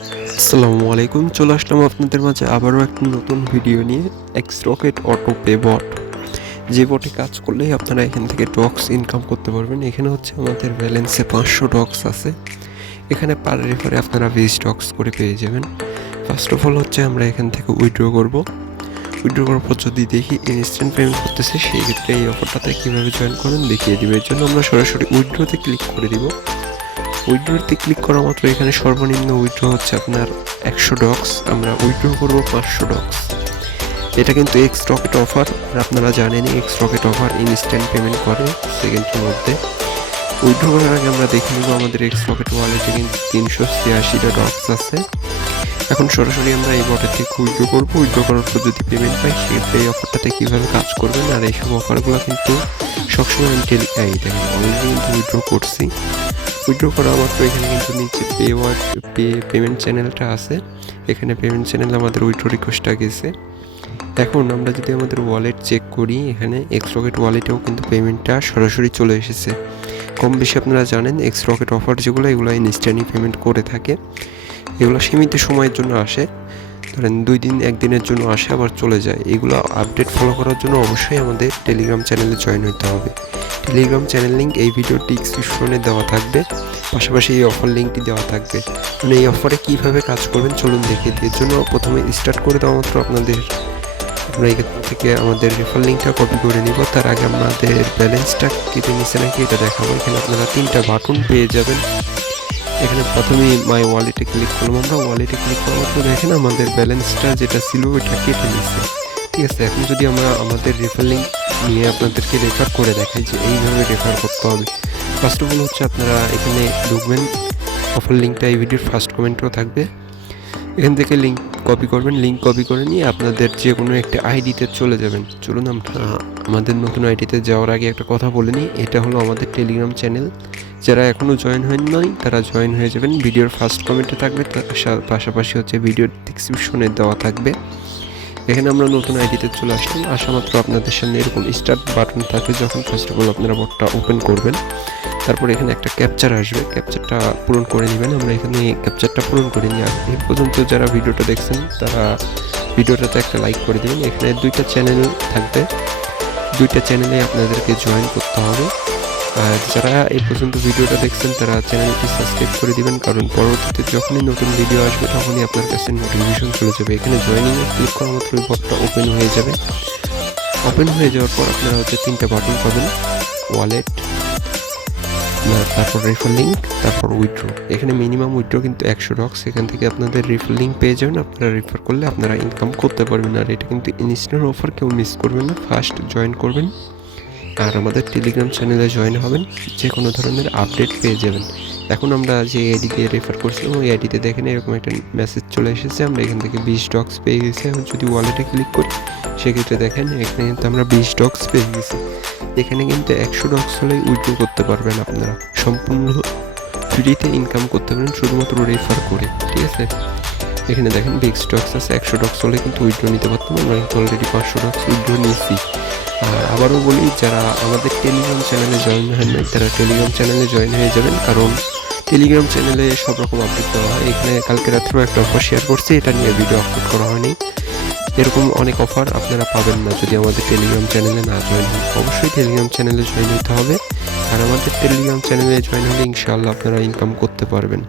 আসসালামু আলাইকুম। চলে আসলাম আপনাদের মাঝে আবারও একটা নতুন ভিডিও নিয়ে। এক্সরকেট অটো পে বট, যে বটে কাজ করলেই আপনারা এখান থেকে ডক্স ইনকাম করতে পারবেন। এখানে হচ্ছে আমাদের ব্যালেন্সে 500 ডক্স আছে। এখানে পার রেফারে আপনারা 20 ডক্স করে পেয়ে যাবেন। ফার্স্ট অফ অল হচ্ছে আমরা এখান থেকে উইথড্র করব। উইথড্র করার পর যদি দেখি ইনস্ট্যান্ট পেমেন্ট করতেছে, সেই ক্ষেত্রে এই অফারটাতে কীভাবে জয়েন করেন দেখিয়ে দিবে। এর জন্য আমরা সরাসরি উইথড্রতে ক্লিক করে দিব। উইথড্রতে ক্লিক করা মাত্র এখানে সর্বনিম্ন উইথড্র হচ্ছে আপনার 100 ডক্স। আমরা উইথড্র করব 500 ডক্স। এটা কিন্তু এক্সরকেট অফার, আর আপনারা জানেনই এক্সরকেট অফার ইনস্ট্যান্ট পেমেন্ট করে সেকেন্ডের মধ্যে। উইথড্র করার আগে আমরা দেখে নিব আমাদের এক্সরকেট ওয়ালেটে কিন্তু 386টা ডক্স আছে। এখন সরাসরি আমরা এই বটের থেকে উইথড্র করবো। উইথড্র করার পর যদি পেমেন্ট পাই, সেক্ষেত্রে এই অফারটাতে কীভাবে কাজ করবেন। আর এইসব অফারগুলো কিন্তু সবসময় আমি অলরেডি কিন্তু উইথড্র করছি। উইথড্র করা মাত্র এখানে কিন্তু নিচে পেমেন্ট চ্যানেলটা আছে। এখানে পেমেন্ট চ্যানেল আমাদের উইথড্র রিকোয়েস্টটা গেছে। এখন আমরা যদি আমাদের ওয়ালেট চেক করি, এখানে এক্সরকেট ওয়ালেটেও কিন্তু পেমেন্টটা সরাসরি চলে এসেছে। কম বেশি আপনারা জানেন এক্সরকেট অফার যেগুলো, এগুলো ইনস্ট্যান্টলি পেমেন্ট করে থাকে। এগুলো সীমিত সময়ের জন্য আসে, ধরেন 2 দিন 1 দিনের জন্য আসে আবার চলে যায়। এগুলো আপডেট ফলো করার জন্য অবশ্যই আমাদের টেলিগ্রাম চ্যানেলে জয়েন হতে হবে। টেলিগ্রাম চ্যানেল লিঙ্ক এই ভিডিওর ডিসক্রিপশনে দেওয়া থাকবে, পাশাপাশি এই অফার লিঙ্কটি দেওয়া থাকবে। মানে এই অফারে কীভাবে কাজ করবেন চলুন দেখিয়ে দিই। এর জন্য প্রথমে স্টার্ট করে দেওয়া মাত্র আমরা এখান থেকে আমাদের রেফার লিঙ্কটা কপি করে নিব। তার আগে আমাদের ব্যালেন্সটা কেটে নিচ্ছে নাকি এটা দেখাবো। এখানে আপনারা 3টা বাটন পেয়ে যাবেন। এখানে প্রথমেই মাই ওয়ালেটে ক্লিক করলাম। আমরা ওয়ালেটে ক্লিক করার মাত্র দেখেন আমাদের ব্যালেন্সটা যেটা ছিল ওইটা কেটে নিচ্ছে। ঠিক আছে, এখন যদি আমরা আমাদের রেফার লিঙ্ক নিয়ে আপনাদেরকে রেফার করে দেখাই যে এইভাবে রেফার করতে হবে। ফার্স্ট অফ অল হচ্ছে আপনারা এখানে ঢুকবেন, অফার লিঙ্কটা এই ভিডিওর ফার্স্ট কমেন্টেও থাকবে। এখান থেকে লিঙ্ক কপি করবেন। লিঙ্ক কপি করে নিয়ে আপনাদের যে কোনো একটা আইডিতে চলে যাবেন। চলুন আমরা আমাদের নতুন আইডিতে যাওয়ার আগে একটা কথা বলে নিই। এটা হলো আমাদের টেলিগ্রাম চ্যানেল। যারা এখনও জয়েন হয়নি তারা জয়েন হয়ে যাবেন। ভিডিওর ফার্স্ট কমেন্টে থাকবে, তার পাশাপাশি হচ্ছে ভিডিওর ডিসক্রিপশনে দেওয়া থাকবে। এখানে আমরা নতুন আইডিতে চলে আসলাম। আসা মাত্র আপনাদের সামনে এরকম স্টার্ট বাটন থাকবে। যখন ফার্স্ট অফ অল আপনারা বটটা ওপেন করবেন, তারপর এখানে একটা ক্যাপচার আসবে, ক্যাপচারটা পূরণ করে নেবেন। আমরা এখানে ক্যাপচারটা পূরণ করে নিই। আর এই পর্যন্ত যারা ভিডিওটা দেখছেন তারা ভিডিওটাতে একটা লাইক করে দেবেন। এখানে 2টা চ্যানেল থাকবে, 2টা চ্যানেলে আপনাদেরকে জয়েন করতে হবে। আর যারা এই পর্যন্ত ভিডিওটা দেখছেন তারা চ্যানেলটি সাবস্ক্রাইব করে দিবেন, কারণ পরবর্তীতে যখনই নতুন ভিডিও আসবে তখনই আপনার কাছে নোটিফিকেশন চলে যাবে। এখানে জয়েনিংয়ে ক্লিক করা মাত্র ওই বটটা ওপেন হয়ে যাবে। ওপেন হয়ে যাওয়ার পর আপনারা হচ্ছে 3টা বাটন পাবেন, ওয়ালেট, তারপর রেফার লিঙ্ক, তারপর উইথড্র। এখানে মিনিমাম উইথড্র কিন্তু 100 ডক্স। এখান থেকে আপনাদের রেফার লিঙ্ক পেয়ে যাবেন। আপনারা রেফার করলে আপনারা ইনকাম করতে পারবেন। আর এটা কিন্তু ইনস্ট্যান্ট অফার, কেউ মিস করবেন না, ফার্স্ট জয়েন করবেন। আর আমাদের টেলিগ্রাম চ্যানেলে জয়েন হবেন, যে কোনো ধরনের আপডেট পেয়ে যাবেন। এখন আমরা যে আইডি দিয়ে রেফার করছিলাম ওই আইডিতে দেখেন এরকম একটা মেসেজ চলে এসেছে। আমরা এখান থেকে 20 ডক্স পেয়ে গেছি। এখন যদি ওয়ালেটে ক্লিক করি, সেক্ষেত্রে দেখেন এখানে কিন্তু আমরা 20 ডক্স পেয়ে গেছি। এখানে কিন্তু 100 ডক্স হলেই উইথড্র করতে পারবেন। আপনারা সম্পূর্ণ ফ্রিতে ইনকাম করতে পারেন শুধুমাত্র রেফার করে। ঠিক আছে, এখানে দেখেন 20 ডক্স আছে, 100 ডক্স হলে কিন্তু উইথড্র নিতে পারতাম। আমরা কিন্তু অলরেডি 500 ডক্স উইথড্র নিয়েছি। আর আবারও বলি, যারা আমাদের টেলিগ্রাম চ্যানেলে জয়েন হন নাই তারা টেলিগ্রাম চ্যানেলে জয়েন হয়ে যাবেন, কারণ টেলিগ্রাম চ্যানেলে সব রকম আপডেট দেওয়া হয়। এখানে কালকে রাত্রেও একটা অফার শেয়ার করছি, এটা নিয়ে ভিডিও আপলোড করা হয়নি। এরকম অনেক অফার আপনারা পাবেন না যদি আমাদের টেলিগ্রাম চ্যানেলে না জয়েন হন। অবশ্যই টেলিগ্রাম চ্যানেলে জয়েন হতে হবে। আর আমাদের টেলিগ্রাম চ্যানেলে জয়েন হলে ইনশাআল্লাহ আপনারা ইনকাম করতে পারবেন।